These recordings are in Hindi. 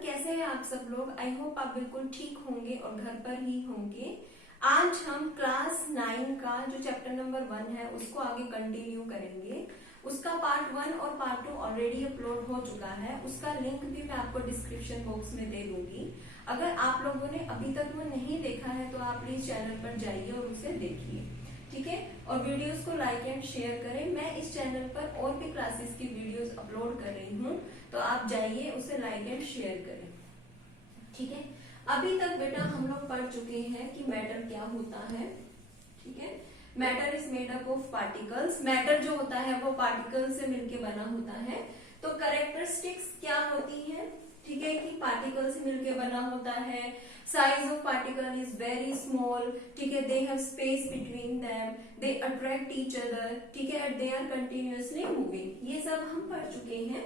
कैसे हैं आप सब लोग। आई होप आप बिल्कुल ठीक होंगे और घर पर ही होंगे। आज हम क्लास 9 का जो चैप्टर नंबर 1 है उसको आगे कंटिन्यू करेंगे। उसका पार्ट 1 और पार्ट 2 ऑलरेडी अपलोड हो चुका है। उसका लिंक भी मैं आपको डिस्क्रिप्शन बॉक्स में दे दूंगी। अगर आप लोगों ने अभी तक वो नहीं देखा है तो आप प्लीज चैनल पर जाइए और उसे देखिए, ठीक है। और वीडियोस को लाइक एंड शेयर करें। मैं इस चैनल पर और भी क्लासेस की वीडियोस अपलोड कर रही हूँ, तो आप जाइए उसे लाइक एंड शेयर करें, ठीक है। अभी तक बेटा हम लोग पढ़ चुके हैं कि मैटर क्या होता है, ठीक है। Matter is made up of particles. Matter जो होता है वो पार्टिकल से मिलकर बना होता है। तो कैरेक्टरिस्टिक्स क्या होती है, ठीक है, कि पार्टिकल से मिलकर बना होता है। Size of particle is very small, ठीक है। They have space between them, they attract each other, ठीक है, दे आर कंटिन्यूअसली मूविंग। ये सब हम पढ़ चुके हैं।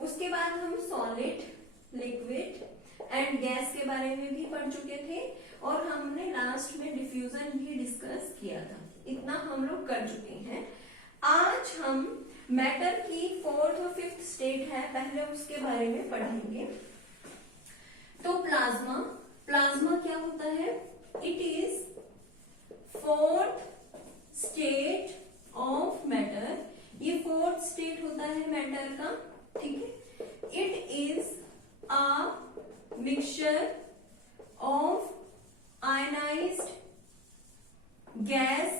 उसके बाद हम सॉलिड, लिक्विड एंड गैस के बारे में भी पढ़ चुके थे और हमने लास्ट में डिफ्यूजन भी डिस्कस किया था। इतना हम लोग कर चुके हैं। आज हम मैटर की 4th और 5th स्टेट है, पहले उसके बारे में पढ़ेंगे। तो प्लाज्मा, प्लाज्मा क्या होता है? It is 4th state of matter. ये 4th स्टेट होता है मैटर का, ठीक है। It is a mixture of ionised gas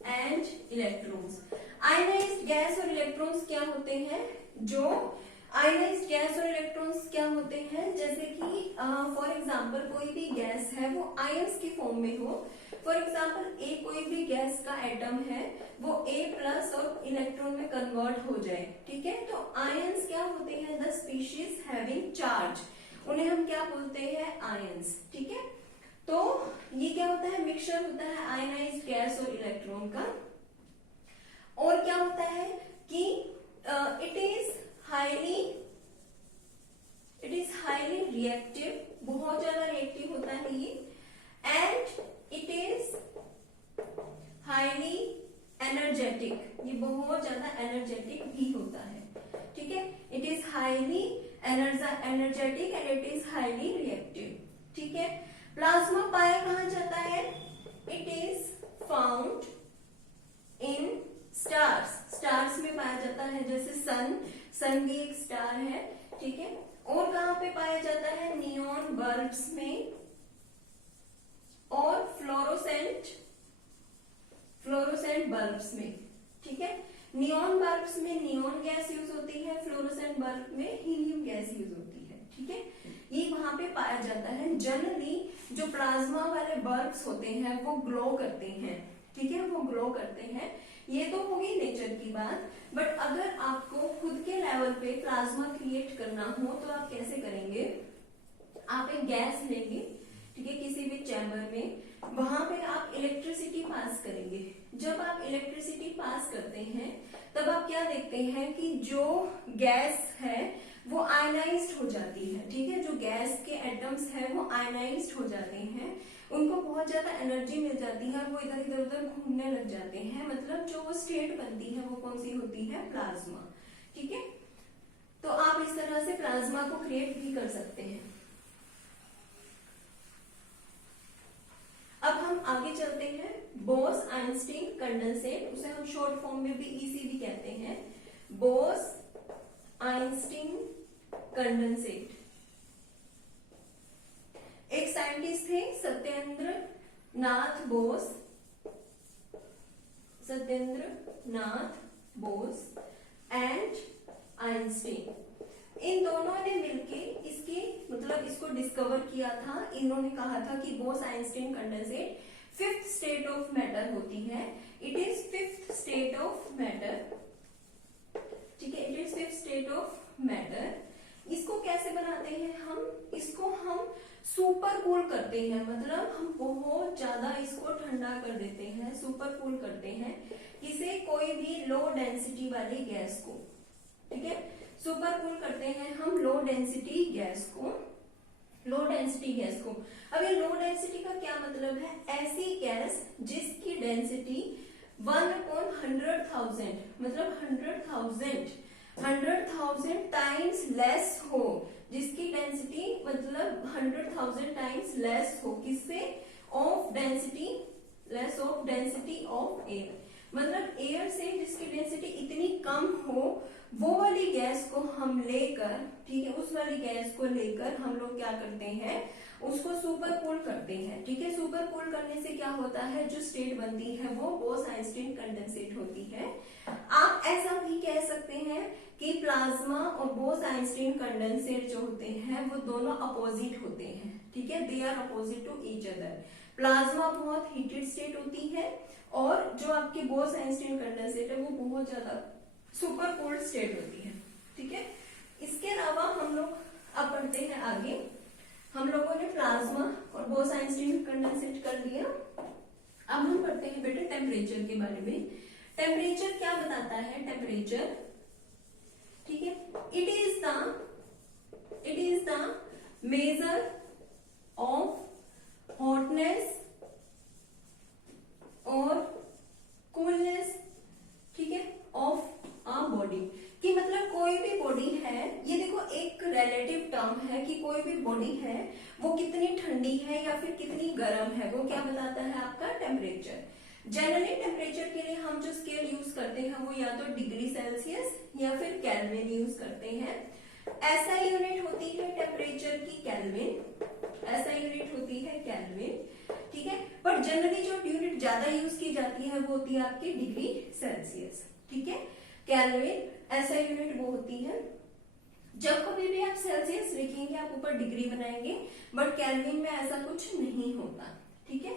and electrons. Ionised gas और इलेक्ट्रॉन्स क्या होते हैं? जो आयनाइज्ड गैस और इलेक्ट्रॉन्स क्या होते हैं, जैसे कि फॉर एग्जांपल कोई भी गैस है वो आयंस की फॉर्म में हो। फॉर एग्जांपल ए कोई भी गैस का एटम है वो A+ और इलेक्ट्रॉन में कन्वर्ट हो जाए, ठीक है। तो आयंस क्या होते हैं? द स्पीशीज हैविंग चार्ज, उन्हें हम क्या बोलते हैं? आयंस, ठीक है। तो ये क्या होता है? मिक्सचर होता है आयनाइज्ड गैस और इलेक्ट्रॉन का। और क्या होता है कि इट इज हाईली रिएक्टिव, बहुत ज्यादा रिएक्टिव होता है ये। And it is highly energetic, ये बहुत ज्यादा एनर्जेटिक भी होता है, ठीक है। It is highly energetic and it is highly reactive, ठीक है। प्लाज्मा पाया कहां जाता है? It is found in stars, stars में पाया जाता है, जैसे सन भी एक स्टार है, ठीक है। और कहां पे पाया जाता है? नियॉन बल्ब्स में और फ्लोरोसेंट बल्ब्स में, ठीक है। नियॉन बल्ब्स में नियॉन गैस यूज होती है, फ्लोरोसेंट बल्ब में हीलियम गैस यूज होती है, ठीक है। ये वहां पे पाया जाता है। जनरली जो प्लाज्मा वाले बल्ब्स होते हैं वो ग्लो करते हैं, ठीक है, वो ग्लो करते हैं। ये तो होगी नेचर की बात, बट अगर आपको खुद के लेवल पे प्लाज्मा क्रिएट करना हो तो आप कैसे करेंगे? आप एक गैस लेंगे, ठीक है, किसी भी चैम्बर में, वहां पे आप इलेक्ट्रिसिटी पास करेंगे। जब आप इलेक्ट्रिसिटी पास करते हैं तब आप क्या देखते हैं कि जो गैस है वो आयनाइज्ड हो जाती है, ठीक है। जो गैस के एटम्स हैं वो आयनाइज्ड हो जाते हैं, उनको बहुत ज्यादा एनर्जी मिल जाती है, वो इधर इधर उधर घूमने लग जाते हैं। मतलब जो वो स्टेट बनती है वो कौन सी होती है? प्लाज्मा, ठीक है। तो आप इस तरह से प्लाज्मा को क्रिएट भी कर सकते हैं। अब हम आगे चलते हैं। बोस आइंस्टीन कंडेंसेट, उसे हम शॉर्ट फॉर्म में भी EC भी कहते हैं। Bose Einstein condensate. एक साइंटिस्ट थे सत्येंद्र नाथ बोस एंड आइंस्टीन। इन दोनों ने मिलके इसको डिस्कवर किया था। इन्होंने कहा था कि Bose Einstein condensate 5th state of matter होती है। It is 5th state of matter, ठीक है। It is 5th state of matter. इसको कैसे बनाते हैं हम? इसको हम सुपर कूल करते हैं, मतलब हम बहुत ज्यादा इसको ठंडा कर देते हैं, सुपर कूल करते हैं किसे? कोई भी लो डेंसिटी वाली गैस को, ठीक है। सुपर कूल करते हैं हम लो डेंसिटी गैस को। अब ये लो डेंसिटी का क्या मतलब है? ऐसी गैस जिसकी डेंसिटी 1/100,000 मतलब 100,000 टाइम्स लेस हो, जिसकी डेंसिटी मतलब 100,000 टाइम्स लेस हो, किससे? Of density, less of density of air, मतलब एयर से जिसकी डेंसिटी इतनी कम हो वो वाली गैस को हम लेकर, ठीक है, उस वाली गैस को लेकर हम लोग क्या करते हैं, उसको सुपर कूल करते हैं। ठीक है, सुपर कूल करने से क्या होता है, जो स्टेट बनती है वो बोस-आइंस्टीन कंडेंसेट होती है। आप ऐसा भी कह सकते हैं कि प्लाज्मा और बोस-आइंस्टीन कंडेंसेट जो होते हैं वो दोनों अपोजिट होते हैं। ठीक है, they are opposite to each other. Plasma बहुत हीटेड स्टेट होती है और जो आपकी बोस-आइंस्टीन कंडेंसेट है वो बहुत ज्यादा सुपर कोल्ड स्टेट होती है। ठीक है, इसके अलावा हम लोग अब बढ़ते हैं आगे। हम लोगों ने प्लाज्मा और बोस-आइंस्टीन कंडेंसेट कर लिया। अब हम पढ़ते हैं बेटे टेम्परेचर के बारे में। टेम्परेचर क्या बताता है? टेम्परेचर, ठीक है, it is the measure of hotness और कूलनेस, ठीक है, ऑफ अ बॉडी। कि मतलब कोई भी बॉडी है, ये देखो एक रिलेटिव टर्म है कि कोई भी बॉडी है वो कितनी ठंडी है या फिर कितनी गर्म है, वो क्या बताता है? आपका टेम्परेचर। जनरली टेम्परेचर के लिए हम जो स्केल यूज करते हैं वो या तो डिग्री सेल्सियस या फिर केल्विन यूज करते हैं। ऐसा यूनिट होती है टेम्परेचर की केल्विन, ऐसा यूनिट होती है केल्विन। ठीक है, पर जनरली जो यूनिट ज्यादा यूज की जाती है वो होती है आपकी डिग्री सेल्सियस। ठीक है, केल्विन ऐसा यूनिट वो होती है। जब कभी भी आप सेल्सियस लिखेंगे आप ऊपर डिग्री बनाएंगे, बट केल्विन में ऐसा कुछ नहीं होता। ठीक है,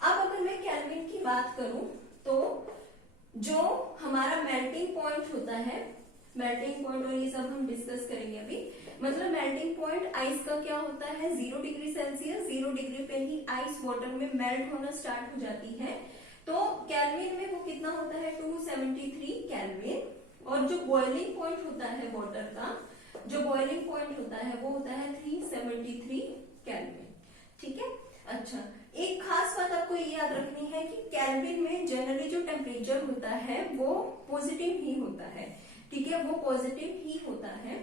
अब अगर मैं केल्विन की बात करूं तो जो हमारा मेल्टिंग पॉइंट होता है, मेल्टिंग पॉइंट और ये सब हम डिस्कस करेंगे अभी। मतलब मेल्टिंग पॉइंट आइस का क्या होता है? 0 डिग्री सेल्सियस, 0 डिग्री पे ही आइस वाटर में मेल्ट होना स्टार्ट हो जाती है। तो केल्विन में वो कितना होता है? 273 केल्विन। और जो बॉइलिंग पॉइंट होता है वाटर का, जो बॉइलिंग पॉइंट होता है वो होता है 373 केल्विन। ठीक है, अच्छा एक खास बात आपको ये याद रखनी है कि केल्विन में जनरली जो टेम्परेचर होता है वो पॉजिटिव ही होता है। ठीक है, वो पॉजिटिव ही होता है।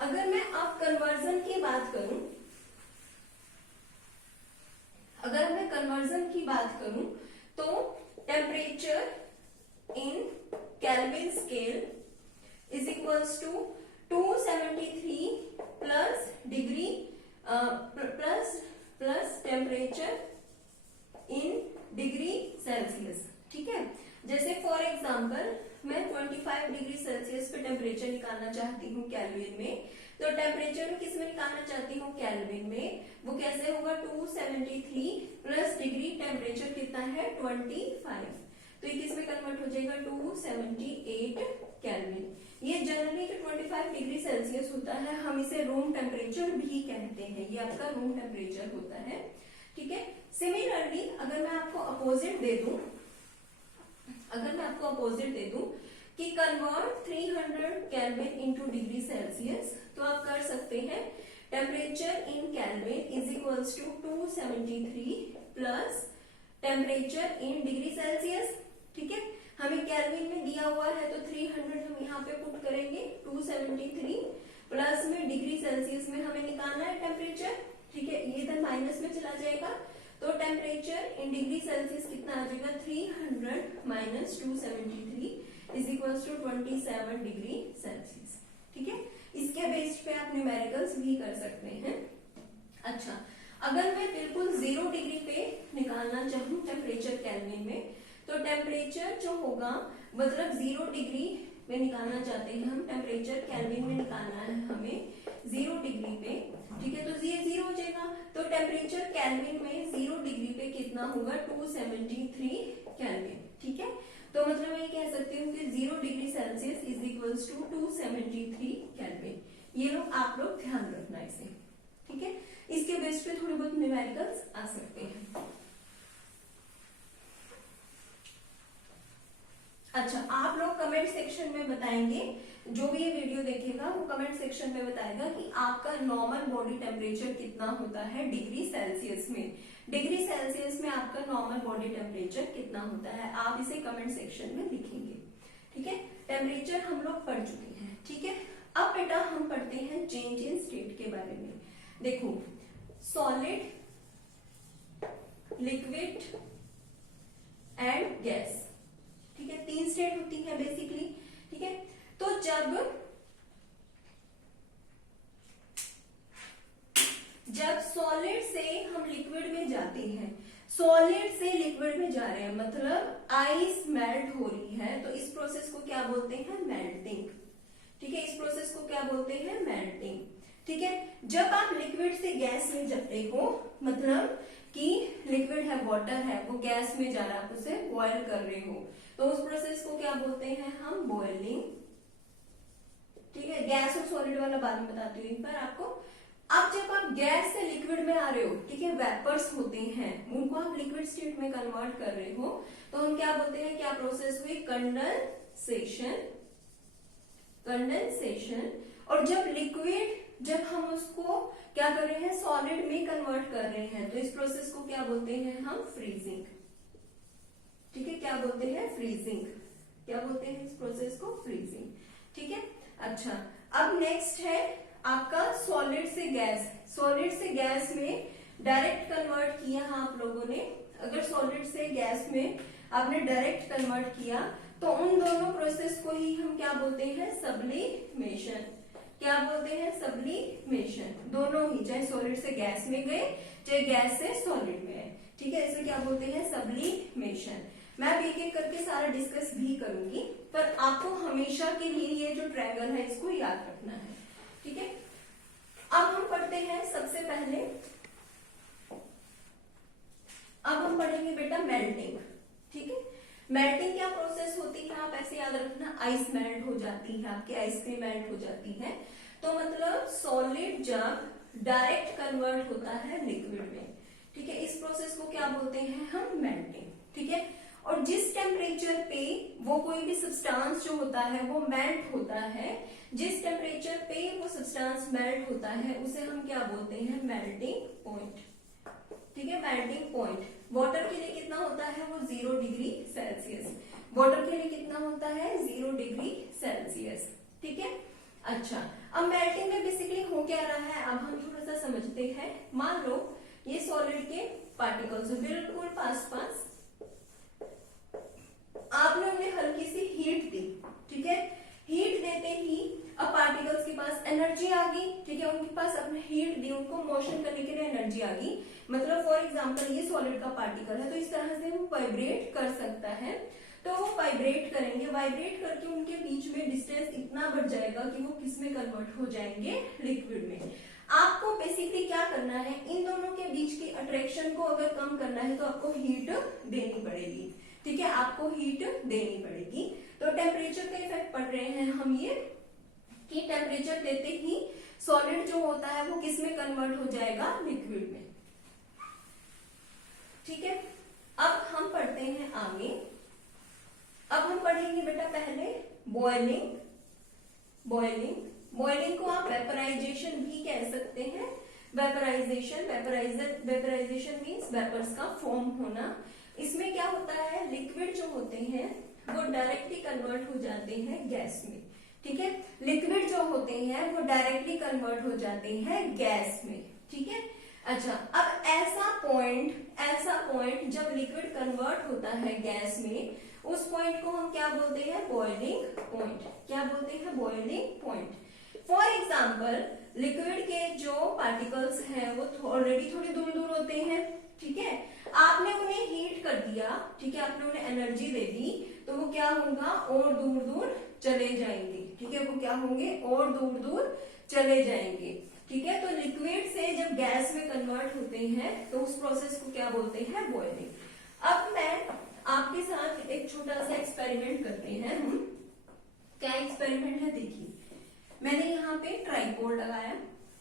अगर मैं अब कन्वर्जन की बात करूं, अगर मैं कन्वर्जन की बात करूं तो temperature in Kelvin scale is equals to 273 plus degree plus temperature in degree Celsius. ठीक है, जैसे फॉर एग्जांपल मैं 25 डिग्री सेल्सियस पे टेम्परेचर निकालना चाहती हूँ केल्विन में, तो टेम्परेचर में किस में निकालना चाहती हूँ? केल्विन में। वो कैसे होगा? 273 प्लस डिग्री टेम्परेचर कितना है? 25, तो ये किस में कन्वर्ट हो जाएगा? 278 केल्विन। ये जनरली जो 25 डिग्री सेल्सियस होता है हम इसे रूम टेम्परेचर भी कहते हैं, ये आपका रूम टेम्परेचर होता है। ठीक है, सिमिलरली अगर मैं आपको अपोजिट दे दूं, अगर मैं आपको अपोजिट दे दूं कि convert 300 Kelvin into degree Celsius, तो आप कर सकते हैं temperature in Kelvin is equals to 273 plus temperature in degree Celsius. ठीक है, हमें केल्विन में दिया हुआ है तो 300 हम यहाँ पे पुट करेंगे, 273 प्लस में डिग्री सेल्सियस में हमें निकालना है टेम्परेचर। ठीक है, ये इधर माइनस में चला जाएगा तो टेम्परेचर इन डिग्री सेल्सियस कितना आ जाएगा? 300 minus 273 is equals to 27 degree Celsius. ठीक है, इसके बेस्ड पे आप न्यूमेरिकल्स भी कर सकते हैं। अच्छा, अगर मैं बिल्कुल 0 डिग्री पे निकालना चाहूँ टेम्परेचर केल्विन में, तो टेम्परेचर जो होगा मतलब 0 डिग्री में निकालना चाहते हैं हम, टेम्परेचर केल्विन में निकालना है हमें 0 डिग्री पे। ठीक है, तो ये 0 हो जाएगा, तो टेम्परेचर केल्विन में 0 डिग्री पे कितना होगा? 273 केल्विन। ठीक है, तो मतलब मैं कह सकती हूँ कि 0 degree Celsius is equals to 273 Kelvin. ये लोग आप लोग ध्यान रखना इसे। ठीक है, इसके बेस पे थोड़े बहुत न्यूमेरिकल्स आ सकते हैं। अच्छा, आप लोग कमेंट सेक्शन में बताएंगे, जो भी ये वीडियो देखेगा वो कमेंट सेक्शन में बताएगा कि आपका नॉर्मल बॉडी टेम्परेचर कितना होता है डिग्री सेल्सियस में। डिग्री सेल्सियस में आपका नॉर्मल बॉडी टेम्परेचर कितना होता है, आप इसे कमेंट सेक्शन में लिखेंगे। ठीक है, टेम्परेचर हम लोग पढ़ चुके हैं। ठीक है, अब बेटा हम पढ़ते हैं चेंज इन स्टेट के बारे में। देखो, सॉलिड, लिक्विड एंड गैस, ठीक है, 3 स्टेट होती है बेसिकली, ठीक है। तो जब सॉलिड से हम लिक्विड में जाते हैं, सॉलिड से लिक्विड में जा रहे हैं, मतलब आइस मेल्ट हो रही है, तो इस प्रोसेस को क्या बोलते हैं? मेल्टिंग, ठीक है। इस प्रोसेस को क्या बोलते हैं? मेल्टिंग, ठीक है। जब आप लिक्विड से गैस में जाते हो, मतलब कि लिक्विड है, वाटर है, वो गैस में जा रहा है, आप उसे बॉयल कर रहे हो, तो उस प्रोसेस को क्या बोलते हैं हम? बॉइलिंग, ठीक है। गैस और सॉलिड वाला बाद में बताती हूँ एक बार आपको। अब जब आप गैस से लिक्विड में आ रहे हो, ठीक है, वेपर्स होते हैं, उनको आप लिक्विड स्टेट में कन्वर्ट कर रहे हो, तो हम क्या बोलते हैं? क्या प्रोसेस हुई? Condensation, condensation. और जब लिक्विड, जब हम उसको क्या कर रहे हैं? सॉलिड में कन्वर्ट कर रहे हैं, तो इस प्रोसेस को क्या बोलते हैं हम? फ्रीजिंग, ठीक है। क्या बोलते हैं? फ्रीजिंग। क्या बोलते हैं इस प्रोसेस को? फ्रीजिंग, ठीक है। अच्छा, अब नेक्स्ट है आपका सॉलिड से गैस। सॉलिड से गैस में डायरेक्ट कन्वर्ट किया आप लोगों ने, अगर सॉलिड से गैस में आपने डायरेक्ट कन्वर्ट किया, तो उन दोनों प्रोसेस को ही हम क्या बोलते हैं? सब्लिमेशन। क्या बोलते हैं? सब्लिमेशन। दोनों ही, चाहे सॉलिड से गैस में गए, चाहे गैस से सॉलिड में है, ठीक है, इसे क्या बोलते हैं? सब्लिमेशन। मैं एक एक करके सारा डिस्कस भी करूंगी, पर आपको हमेशा के लिए ये जो ट्रायंगल है इसको याद रखना है, ठीक है। अब हम पढ़ते हैं सबसे पहले, अब हम पढ़ेंगे बेटा मेल्टिंग, ठीक है। मेल्टिंग क्या प्रोसेस होती है? आप ऐसे याद रखना, आइस मेल्ट हो जाती है, आपकी आइसक्रीम मेल्ट हो जाती है, तो मतलब सॉलिड जब डायरेक्ट कन्वर्ट होता है लिक्विड में, ठीक है, इस प्रोसेस को क्या बोलते हैं हम? मेल्टिंग, ठीक है। और जिस टेम्परेचर पे वो कोई भी सब्सटेंस जो होता है वो मेल्ट होता है, जिस टेम्परेचर पे वो सब्सटेंस मेल्ट होता है, उसे हम क्या बोलते हैं? मेल्टिंग पॉइंट, ठीक है, मेल्टिंग पॉइंट। वाटर के लिए कितना होता है? वो 0 डिग्री सेल्सियस। वाटर के लिए कितना होता है? 0 डिग्री सेल्सियस, ठीक है। अच्छा, अब मेल्टिंग में बेसिकली हो क्या रहा है, अब हम थोड़ा सा समझते हैं। मान लो ये सॉलिड के पार्टिकल्स बिल्कुल पास पास, आपने उन्हें हल्की सी हीट दी, ठीक है। हीट देते ही अब पार्टिकल्स के पास एनर्जी आ गई, ठीक है, उनके पास अपने हीट दी, उनको मोशन करने के लिए एनर्जी आ गई। मतलब फॉर एग्जांपल ये सॉलिड का पार्टिकल है, तो इस तरह से वो वाइब्रेट कर सकता है, तो वो वाइब्रेट करेंगे, वाइब्रेट करके उनके बीच में डिस्टेंस इतना बढ़ जाएगा कि वो किस में कन्वर्ट हो जाएंगे? लिक्विड में। आपको बेसिकली क्या करना है, इन दोनों के बीच की अट्रैक्शन को अगर कम करना है तो आपको हीट देनी पड़ेगी, ठीक है, आपको हीट देनी पड़ेगी। तो टेम्परेचर का इफेक्ट पढ़ रहे हैं हम ये, कि टेम्परेचर देते ही सॉलिड जो होता है वो किस में कन्वर्ट हो जाएगा? लिक्विड में, ठीक है। अब हम पढ़ते हैं आगे। अब हम पढ़ेंगे बेटा पहले बॉइलिंग। बॉइलिंग, बॉइलिंग को आप वेपराइजेशन भी कह सकते हैं। वेपराइजेशन, वेपराइजेशन मीन्स वेपर्स का फॉर्म होना। इसमें क्या होता है? लिक्विड जो होते हैं वो डायरेक्टली कन्वर्ट हो जाते हैं गैस में, ठीक है। लिक्विड जो होते हैं वो डायरेक्टली कन्वर्ट हो जाते हैं गैस में, ठीक है। अच्छा, अब ऐसा पॉइंट जब लिक्विड कन्वर्ट होता है गैस में, उस पॉइंट को हम क्या बोलते हैं? Boiling point. क्या बोलते हैं? Boiling point. For example, liquid के जो पार्टिकल्स हैं वो ऑलरेडी थोड़ी दूर दूर होते हैं, ठीक है, आपने उन्हें हीट कर दिया, ठीक है, आपने उन्हें एनर्जी दे दी, तो वो क्या होगा? और दूर दूर चले जाएंगे, ठीक है, वो क्या होंगे? और दूर दूर चले जाएंगे, ठीक है। तो लिक्विड से जब गैस में कन्वर्ट होते हैं तो उस प्रोसेस को क्या बोलते हैं? बॉइलिंग। अब मैं आपके साथ एक छोटा सा एक्सपेरिमेंट करते हैं हम। क्या एक्सपेरिमेंट है? देखिए, मैंने यहाँ पे ट्राइपॉड लगाया,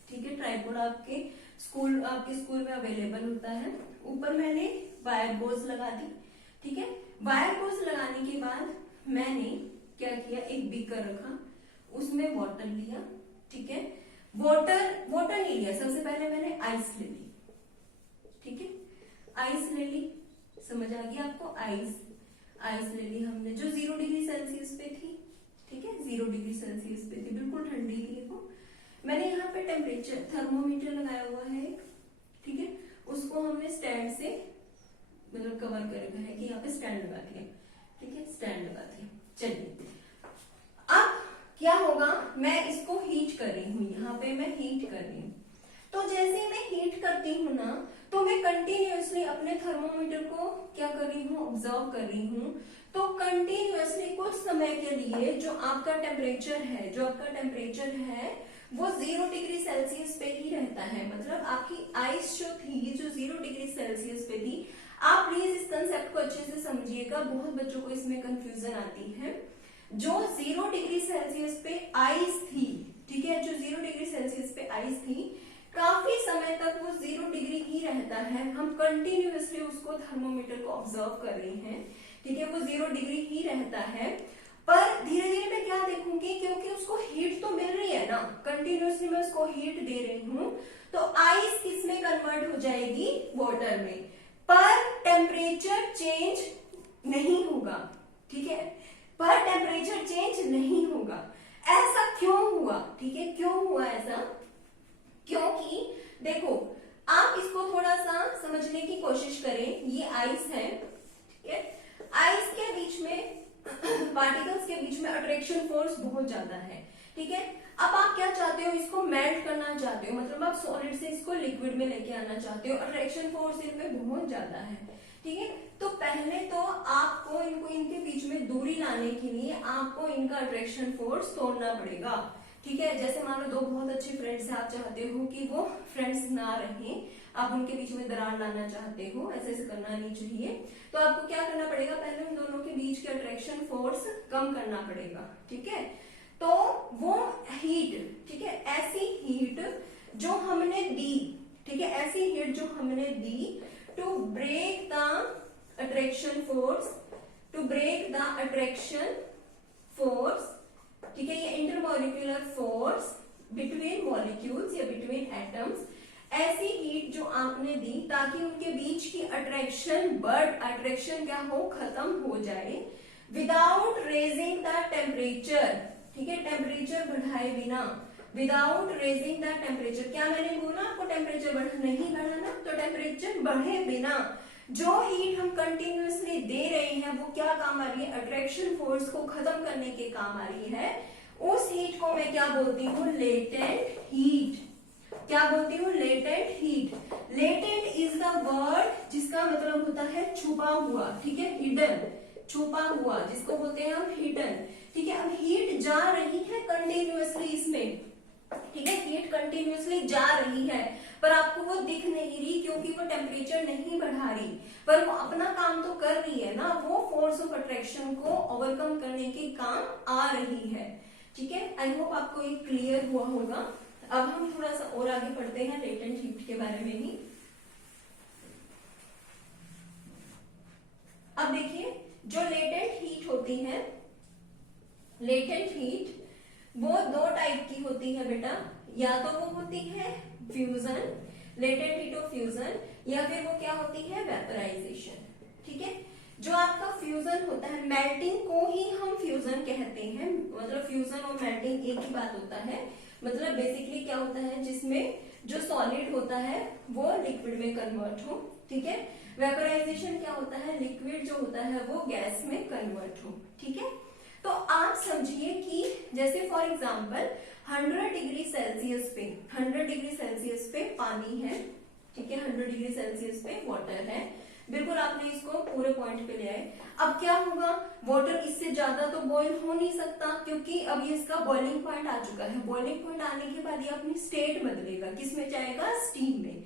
ठीक है, ट्राइपॉड आपके स्कूल में अवेलेबल होता है। ऊपर मैंने वायर बोर्ड लगा दी, ठीक है। वायर बोर्ड लगाने के बाद मैंने क्या किया? एक बीकर रखा, उसमें वाटर लिया, ठीक है। वाटर नहीं लिया, सबसे पहले मैंने आइस ले ली, ठीक है, आइस ले ली, समझ आ गया आपको? आइस ले ली हमने, जो 0 डिग्री सेल्सियस पे थी, ठीक है, 0 डिग्री सेल्सियस पे थी, बिल्कुल ठंडी थी वो। मैंने यहाँ पे टेम्परेचर थर्मोमीटर लगाया हुआ है, ठीक है, उसको हमने स्टैंड से मतलब कवर कर रखा है कि यहाँ पे स्टैंड लगा दिया, ठीक है, स्टैंड लगा दिया। चलिए अब क्या होगा, मैं इसको हीट कर रही हूँ, यहाँ पे मैं हीट कर रही हूँ। तो जैसे मैं हीट करती हूँ ना, तो मैं कंटिन्यूअसली अपने थर्मोमीटर को क्या कर रही हूँ, ऑब्जर्व कर रही हूँ। तो कंटिन्यूअसली कुछ समय के लिए जो आपका टेम्परेचर है वो 0 डिग्री सेल्सियस पे ही रहता है। मतलब आपकी आइस जो थी, जो 0 डिग्री सेल्सियस पे थी। आप प्लीज इस कंसेप्ट को अच्छे से समझिएगा, बहुत बच्चों को इसमें कंफ्यूजन आती है। जो 0 डिग्री सेल्सियस पे आइस थी, ठीक है, जो 0 डिग्री सेल्सियस पे आइस थी, काफी समय तक वो 0 डिग्री ही रहता है। हम कंटिन्यूअसली उसको थर्मोमीटर को ऑब्जर्व कर रहे हैं, ठीक है, वो 0 डिग्री ही रहता है। पर धीरे धीरे मैं क्या देखूंगी, क्योंकि उसको हीट तो मिल रही है ना, कंटिन्यूअसली मैं उसको हीट दे रही हूँ, तो आइस किसमें कन्वर्ट हो जाएगी, वाटर में। पर टेम्परेचर चेंज नहीं होगा, ठीक है, पर टेम्परेचर चेंज नहीं होगा। ऐसा क्यों हुआ, ठीक है, क्यों हुआ ऐसा, क्योंकि देखो आप इसको थोड़ा सा समझने की कोशिश करें। ये आइस है, ठीक है, आइस के बीच में पार्टिकल्स के बीच में अट्रैक्शन फोर्स बहुत ज्यादा है, ठीक है। अब आप क्या चाहते हो, इसको मेल्ट करना चाहते हो, मतलब आप सॉलिड से इसको लिक्विड में लेके आना चाहते हो, अट्रैक्शन फोर्स इनमें बहुत ज्यादा है, ठीक है। तो पहले तो आपको इनके बीच में दूरी लाने के लिए आपको इनका अट्रैक्शन फोर्स तोड़ना पड़ेगा, ठीक है। जैसे मान लो दो बहुत अच्छे फ्रेंड्स हैं, आप चाहते हो कि वो फ्रेंड्स ना रहें, आप उनके बीच में दरार लाना चाहते हो, ऐसे ऐसे करना नहीं चाहिए। तो आपको क्या करना पड़ेगा, पहले उन दोनों के बीच के अट्रैक्शन फोर्स कम करना पड़ेगा, ठीक है। तो वो हीट, ठीक है, ऐसी हीट जो हमने दी, ठीक है, ऐसी हीट जो हमने दी to break the attraction force, to break the attraction force, ठीक है, ये इंटरमॉलिक्यूलर फोर्स बिटवीन मॉलिक्यूल्स या बिटवीन एटम्स, ऐसी हीट जो आपने दी ताकि उनके बीच की अट्रैक्शन क्या हो, खत्म हो जाए, विदाउट रेजिंग द टेम्परेचर, ठीक है, टेम्परेचर बढ़ाए बिना, विदाउट रेजिंग द टेम्परेचर। क्या मैंने बोला आपको, टेम्परेचर नहीं बढ़ाना, तो टेम्परेचर बढ़े बिना जो हीट हम कंटिन्यूअसली दे रहे हैं वो क्या काम आ रही है, अट्रैक्शन फोर्स को खत्म करने के काम आ रही है। उस हीट को मैं क्या बोलती हूँ, लेटेंट हीट। क्या बोलती हूँ, latent heat. Latent is the word जिसका मतलब होता है छुपा हुआ, ठीक है, हिडन, छुपा हुआ, जिसको बोलते हैं हम हिडन, ठीक है। अब हीट जा रही है कंटिन्यूअसली इसमें, ठीक है, हीट कंटिन्यूअसली जा रही है, पर आपको वो दिख नहीं रही क्योंकि वो टेम्परेचर नहीं बढ़ा रही, पर वो अपना काम तो कर रही है ना, वो फोर्स ऑफ अट्रैक्शन को ओवरकम करने के काम आ रही है, ठीक है। आई होप आपको ये क्लियर हुआ होगा। अब हम थोड़ा सा और आगे पढ़ते हैं लेटेंट हीट के बारे में ही। अब देखिए, जो लेटेंट हीट होती है, लेटेंट हीट वो दो टाइप की होती है बेटा, या तो वो होती है fusion, latent heat of fusion, या फिर वो क्या होती है, वेपराइजेशन, ठीक है। जो आपका फ्यूजन होता है, मेल्टिंग को ही हम फ्यूजन कहते हैं, मतलब फ्यूजन और मेल्टिंग एक ही बात होता है। मतलब बेसिकली क्या होता है, जिसमें जो सॉलिड होता है वो लिक्विड में कन्वर्ट हो, ठीक है। वेपराइजेशन क्या होता है, लिक्विड जो होता है वो गैस में कन्वर्ट हो, ठीक है। तो आप समझिए कि जैसे फॉर एग्जांपल 100 डिग्री सेल्सियस पे, 100 डिग्री सेल्सियस पे पानी है, ठीक है, 100 डिग्री सेल्सियस पे वाटर है, बिल्कुल आपने इसको पूरे पॉइंट पे ले आए। अब क्या होगा, वाटर इससे ज्यादा तो बॉईल हो नहीं सकता क्योंकि अब ये इसका बॉइलिंग पॉइंट आ चुका है। बॉइलिंग पॉइंट आने के बाद ये अपनी स्टेट बदलेगा, किसमें जाएगा, स्टीम में।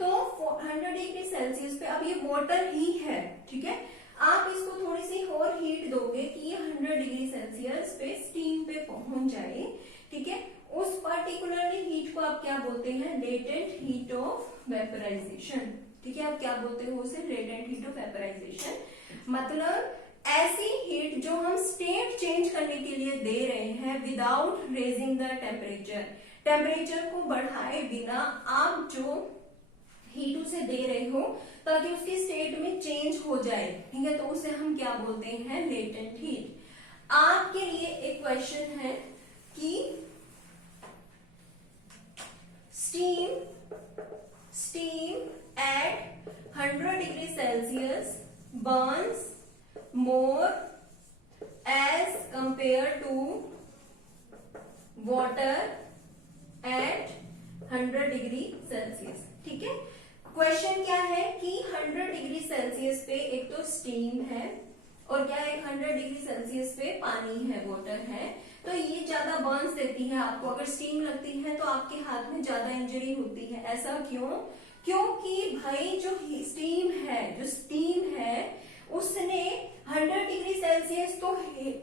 तो 100 डिग्री सेल्सियस पे अब ये वाटर ही है, ठीक है। आप इसको थोड़ी सी और हीट दोगे कि ये 100 डिग्री सेल्सियस पे स्टीम पे पहुंच जाए, ठीक है। उस पर्टिकुलरली हीट को आप क्या बोलते हैं, लेटेंट हीट ऑफ वेपराइजेशन, ठीक है। आप क्या बोलते हो उसे, लेटेंट हीट ऑफ वेपराइजेशन। मतलब ऐसी हीट जो हम स्टेट चेंज करने के लिए दे रहे हैं without raising the temperature, temperature को बढ़ाए बिना आप जो हीट उसे दे रहे हो ताकि उसकी स्टेट में चेंज हो जाए, ठीक है, तो उसे हम क्या बोलते हैं, लेटेंट हीट। आपके लिए एक क्वेश्चन है कि steam at 100 degree Celsius burns more as compared to water at 100 degree Celsius. ठीक है, क्वेश्चन क्या है कि 100 डिग्री सेल्सियस पे एक तो स्टीम है और क्या है 100 डिग्री सेल्सियस पे पानी है, वाटर है। तो ये ज्यादा बर्न्स देती है आपको। अगर स्टीम लगती है तो आपके हाथ में ज्यादा इंजरी होती है। ऐसा क्यों? क्योंकि भाई जो स्टीम है उसने 100 डिग्री सेल्सियस तो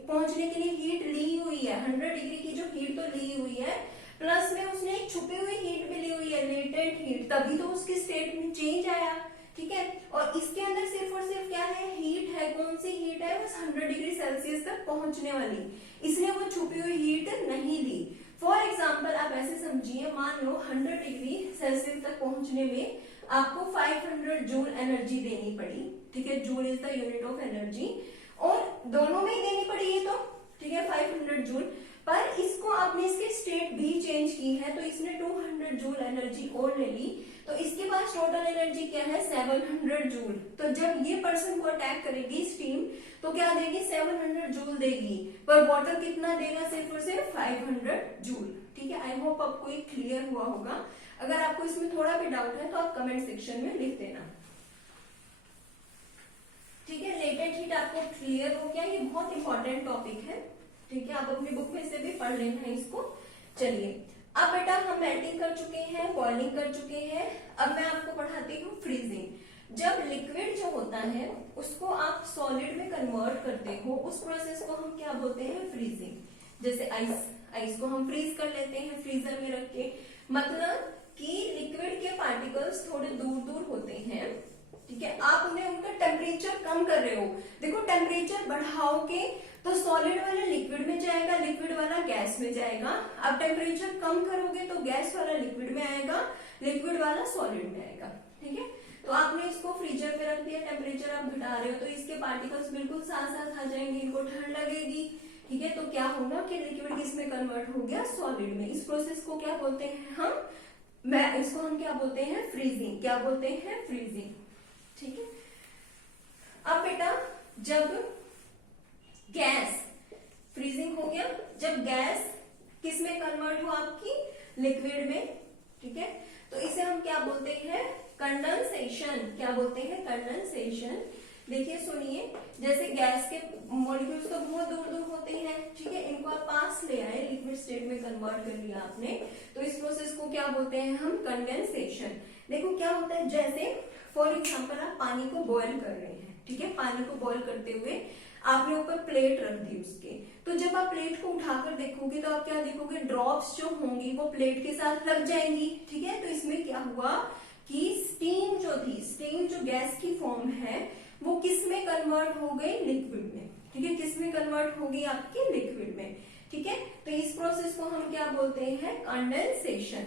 पहुंचने के लिए हीट ली हुई है, 100 डिग्री की जो हीट तो ली हुई है, प्लस में उसने एक छुपी हुई हीट भी ली हुई है, लेटेंट हीट, तभी तो उसकी स्टेट में चेंज आया। ठीक है, और इसके अंदर सिर्फ और सिर्फ क्या है, हीट है। कौन सी हीट है? बस 100 डिग्री सेल्सियस तक पहुंचने वाली। इसने वो छुपी हुई हीट नहीं ली। फॉर एग्जाम्पल आप ऐसे समझिए, मान लो 100 डिग्री सेल्सियस तक पहुंचने में आपको 500 जूल एनर्जी देनी पड़ी। ठीक है, joule is the unit of energy, और दोनों में ही देनी पड़ी है तो ठीक है 500 जूल। पर इसको आपने इसकी स्टेट भी चेंज की है तो इसने 200 जूल एनर्जी और ले ली, तो इसके पास टोटल एनर्जी क्या है 700 जूल। तो जब ये पर्सन को अटैक करेगी स्टीम तो क्या देगी 700 जूल देगी, पर वाटर कितना देगा? सिर्फ और सिर्फ 500 जूल। ठीक है, आई होप आपको ये क्लियर हुआ होगा। अगर आपको इसमें थोड़ा भी डाउट है तो आप कमेंट सेक्शन में लिख देना। ठीक है, लेटेंट हीट आपको क्लियर हो गया, ये बहुत इंपॉर्टेंट टॉपिक है। ठीक है, आप अपनी बुक में से भी पढ़ लेना इसको। चलिए, अब बेटा हम मेल्टिंग कर चुके हैं, बॉइलिंग कर चुके हैं, अब मैं आपको पढ़ाती हूँ फ्रीजिंग। जब लिक्विड जो होता है उसको आप सॉलिड में कन्वर्ट करते हो, उस प्रोसेस को हम क्या बोलते हैं? फ्रीजिंग। जैसे आइस को हम फ्रीज कर लेते हैं फ्रीजर में रख के, मतलब कि लिक्विड के पार्टिकल्स थोड़े दूर दूर होते हैं। ठीक है, आप उन्हें उनका टेम्परेचर कम कर रहे हो। देखो, टेम्परेचर बढ़ाओगे तो सॉलिड वाला लिक्विड में जाएगा, लिक्विड वाला गैस में जाएगा। अब टेम्परेचर कम करोगे तो गैस वाला लिक्विड में आएगा, लिक्विड वाला सॉलिड में आएगा। ठीक है, तो आपने इसको फ्रीजर में रख दिया, टेम्परेचर आप घटा रहे हो तो इसके पार्टिकल्स बिल्कुल साथ साथ आ जाएंगे, इनको ठंड लगेगी। ठीक है, तो क्या होगा कि लिक्विड किस में कन्वर्ट हो गया? सॉलिड में। इस प्रोसेस को क्या बोलते हैं इसको हम क्या बोलते हैं? फ्रीजिंग। क्या बोलते हैं? फ्रीजिंग। ठीक है, अब बेटा जब गैस फ्रीजिंग हो गया, जब गैस किस में कन्वर्ट हो? आपकी लिक्विड में। ठीक है, तो इसे हम क्या बोलते हैं? कंडेंसेशन। क्या बोलते हैं? कंडेंसेशन। देखिए सुनिए, जैसे गैस के मॉलिक्यूल्स तो बहुत दूर दूर होते हैं। ठीक है, इनको आप पास ले आए, लिक्विड स्टेट में कन्वर्ट कर लिया आपने, तो इस प्रोसेस को क्या बोलते हैं हम? कंडेंसेशन। देखो क्या होता है, जैसे फॉर एग्जाम्पल आप पानी को बॉयल कर रहे हैं। ठीक है, पानी को बॉयल करते हुए आपने ऊपर प्लेट रख दी उसके, तो जब आप प्लेट को उठाकर देखोगे तो आप क्या देखोगे? ड्रॉप्स जो होंगी वो प्लेट के साथ लग जाएंगी। ठीक है, तो इसमें क्या हुआ कि स्टीम जो गैस की फॉर्म है वो किस में कन्वर्ट हो गई? लिक्विड में। ठीक है, किस में कन्वर्ट होगी? आपके लिक्विड में। ठीक है, तो इस प्रोसेस को हम क्या बोलते हैं? कंडेंसेशन।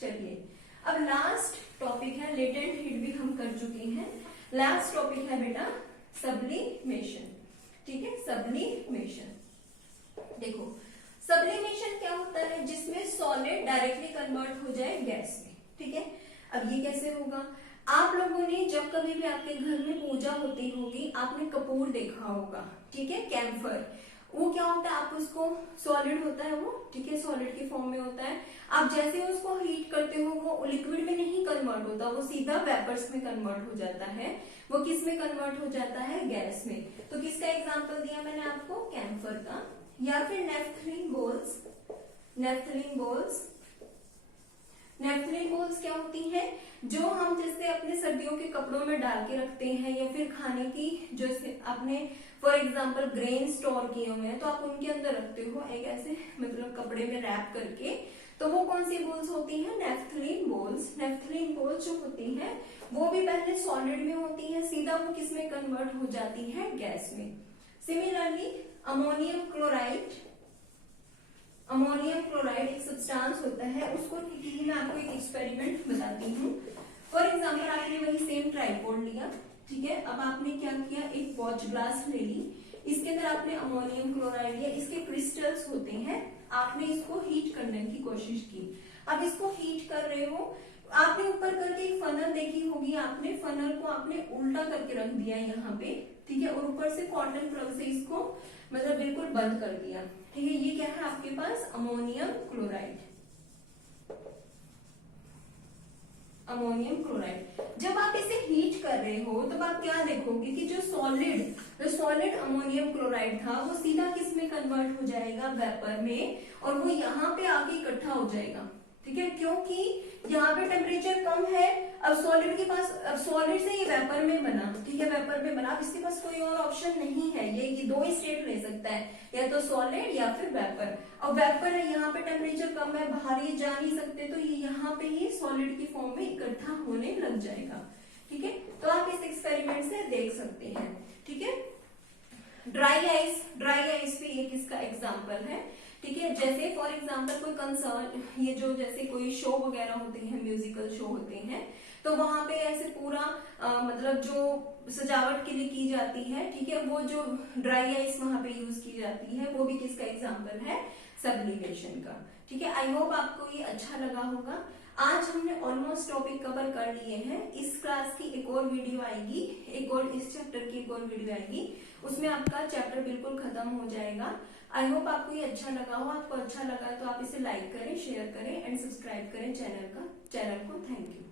चलिए, अब लास्ट टॉपिक है, लेटेंट हीट भी हम कर चुके हैं। लास्ट टॉपिक है बेटा सब्लिमेशन। ठीक है, सब्लिमेशन। देखो, सब्लिमेशन क्या होता है? जिसमें सॉलिड डायरेक्टली कन्वर्ट हो जाए गैस में। ठीक है, अब ये कैसे होगा? आप लोगों ने जब कभी भी आपके घर में पूजा होती होगी, आपने कपूर देखा होगा। ठीक है, कैम्फर, वो क्या होता है? आप उसको, सॉलिड होता है वो, ठीक है, सॉलिड की फॉर्म में होता है। आप जैसे उसको हीट करते हो वो लिक्विड में नहीं कन्वर्ट होता, वो सीधा वेपर्स में कन्वर्ट हो जाता है। वो किस में कन्वर्ट हो जाता है? गैस में। तो किसका एग्जांपल दिया मैंने आपको? कैम्फर का, या फिर नेफ्थलीन बॉल्स। नेफ्थलीन बॉल्स क्या होती हैं? जो हम जैसे अपने सर्दियों के कपड़ों में डाल के रखते हैं, या फिर खाने की जो आपने फॉर एग्जाम्पल ग्रेन स्टोर किए हुए हैं तो आप उनके अंदर रखते हो एक ऐसे मतलब कपड़े में रैप करके, तो वो कौन सी बॉल्स होती हैं? Naphthalene balls. नेफ्थलीन बॉल्स जो होती हैं वो भी पहले सॉलिड में होती हैं, सीधा वो किस में कन्वर्ट हो जाती है? गैस में। सिमिलरली अमोनियम क्लोराइड एक सब्सटेंस होता है, उसको मैं आपको एक एक्सपेरिमेंट बताती हूँ। फॉर एग्जाम्पल आपने वही सेम ट्राइपॉड लिया। ठीक है, अब आपने क्या किया? एक वॉच ग्लास ले ली, इसके अंदर आपने अमोनियम क्लोराइड या इसके क्रिस्टल्स होते हैं, आपने इसको हीट करने की कोशिश की। अब इसको हीट कर रहे हो, आपने ऊपर करके एक फनल देखी होगी, आपने फनल को आपने उल्टा करके रख दिया यहाँ पे, ठीक है, और ऊपर से कॉटन प्लग से इसको मतलब बिल्कुल बंद कर दिया, ठीक है। ये क्या है आपके पास अमोनियम क्लोराइड, अमोनियम क्लोराइड। जब आप इसे हीट कर रहे हो तब आप क्या देखोगे कि जो सॉलिड अमोनियम क्लोराइड था वो सीधा किस में कन्वर्ट हो जाएगा, वेपर में, और वो यहाँ पे आके इकट्ठा हो जाएगा, ठीक है, क्योंकि यहाँ पे टेम्परेचर कम है। अब सॉलिड के पास, अब सॉलिड से ये वेपर में बना, ठीक है, वेपर में बना, अब इसके पास कोई और ऑप्शन नहीं है, ये दो ही स्टेट ले सकता है, या तो सॉलिड या फिर वेपर। अब वेपर है, यहाँ पे टेम्परेचर कम है, बाहर ये जा नहीं सकते, तो ये यहाँ पे ही सॉलिड की फॉर्म में इकट्ठा होने लग जाएगा, ठीक है। तो आप इस एक्सपेरिमेंट से देख सकते हैं, ठीक है। ड्राई आइस भी एक इसका एग्जाम्पल है, ठीक है। जैसे फॉर एग्जाम्पल कोई कंसर्न, ये जो जैसे कोई शो वगैरह होते हैं, म्यूजिकल शो होते हैं, तो वहां पे ऐसे पूरा मतलब जो सजावट के लिए की जाती है, ठीक है, वो जो ड्राई आइस वहां पे यूज की जाती है, वो भी किसका एग्जाम्पल है, सब्लिमेशन का, ठीक है। आई होप आपको ये अच्छा लगा होगा। आज हमने ऑलमोस्ट टॉपिक कवर कर लिए हैं। इस क्लास की एक और वीडियो आएगी, एक और इस चैप्टर की एक और वीडियो आएगी, उसमें आपका चैप्टर बिल्कुल खत्म हो जाएगा। आई होप आपको ये अच्छा लगा हो। आपको अच्छा लगा तो आप इसे लाइक करें, शेयर करें एंड सब्सक्राइब करें चैनल को। Thank you.